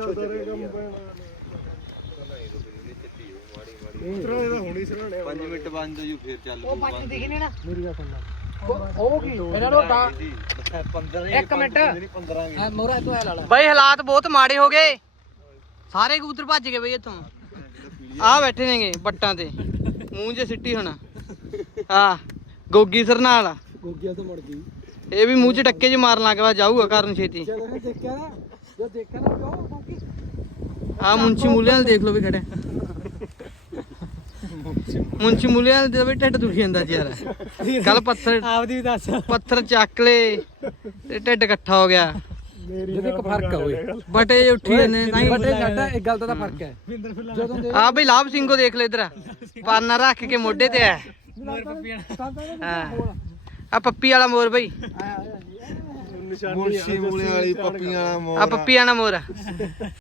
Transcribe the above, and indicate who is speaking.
Speaker 1: ਹੁਣੀ ਸਰਾਣੇ 5 ਮਿੰਟ ਬੰਦ ਹੋ ਜੂ ਫੇਰ ਚੱਲ
Speaker 2: ਉਹ ਬੱਚ ਦਿਖਨੇ ਨਾ
Speaker 3: ਮੇਰੀ ਗੱਲ ਸੁਣ
Speaker 2: ਉਹ ਕੀ ਇਹਨਾਂ ਨੂੰ
Speaker 1: 15
Speaker 2: ਇੱਕ ਮਿੰਟ
Speaker 1: 15
Speaker 3: ਮੋਰਾ ਤੂੰ ਐ ਲਾ ਲਾ
Speaker 2: ਬਾਈ ਹਾਲਾਤ ਬਹੁਤ ਮਾੜੇ ਹੋ ਗਏ ਸਾਰੇ ਕਬੂਤਰ ਭੱਜ ਗਏ ਬਈ ਇੱਥੋਂ ਆ ਬੈਠੇ ਨੇਗੇ ਬੱਟਾਂ ਤੇ ਮੂੰਹ 'ਚ ਸਿੱਟੀ ਹੁਣ ਆ ਗੋਗੀ ਸਰਨਾਲ
Speaker 3: ਗੋਗੀਆਂ ਤੋਂ ਮੁੜ ਗਈ
Speaker 2: ਇਹ ਵੀ ਮੂੰਹ 'ਚ ਟੱਕੇ 'ਚ ਮਾਰਨ ਲੱਗ ਪਿਆ ਜਾਊਗਾ ਕਰਨ ਛੇਤੀ
Speaker 3: ਚਲੋ ਇਹ ਦੇਖਿਆ ਨਾ ਜੋ ਦੇਖਿਆ ਨਾ ਕਿਉਂ ਗੋਗੀ
Speaker 2: ਆ ਮੁੰਚੀ ਮੂਲੇ ਨਾਲ ਦੇਖ ਲਓ ਵੀ ਖੜੇ ਮੁੰਚੀ ਮੂਲੇ ਨਾਲ ਦੇ ਵੀ ਢਿੱਡ ਦੁਖੀ ਜਾਂਦਾ ਜੀ ਯਾਰ ਕੱਲ ਪੱਥਰ
Speaker 3: ਆਪਦੀ ਵੀ ਦੱਸ
Speaker 2: ਪੱਥਰ ਚੱਕ ਲਏ ਤੇ ਢਿੱਡ ਇਕੱਠਾ ਹੋ ਗਿਆ
Speaker 3: ਜਿਹਦੇ ਇੱਕ ਫਰਕ ਆ ਓਏ
Speaker 2: ਬਟੇ ਜੇ ਉੱਠੀ ਜਾਂਦੇ ਨਹੀਂ
Speaker 3: ਬਟੇ ਸਾਡਾ ਇੱਕ ਗੱਲ ਦਾ ਫਰਕ ਹੈ ਜਦੋਂ ਦੇ
Speaker 2: ਆ ਬਈ ਲਾਭ ਸਿੰਘ ਕੋ ਦੇਖ ਲੈ ਇਧਰ ਪਾਨਾ ਰੱਖ ਕੇ ਮੋਢੇ ਤੇ ਆ ਆ ਪੱਪੀ ਵਾਲਾ ਮੋਰ ਬਈ
Speaker 1: ਮੁਰਸ਼ੀ ਮੂਲੇ ਵਾਲੀ ਪੱਪੀਆਂ ਵਾਲਾ
Speaker 2: ਆ ਪੱਪੀ ਵਾਲਾ ਮੋਰ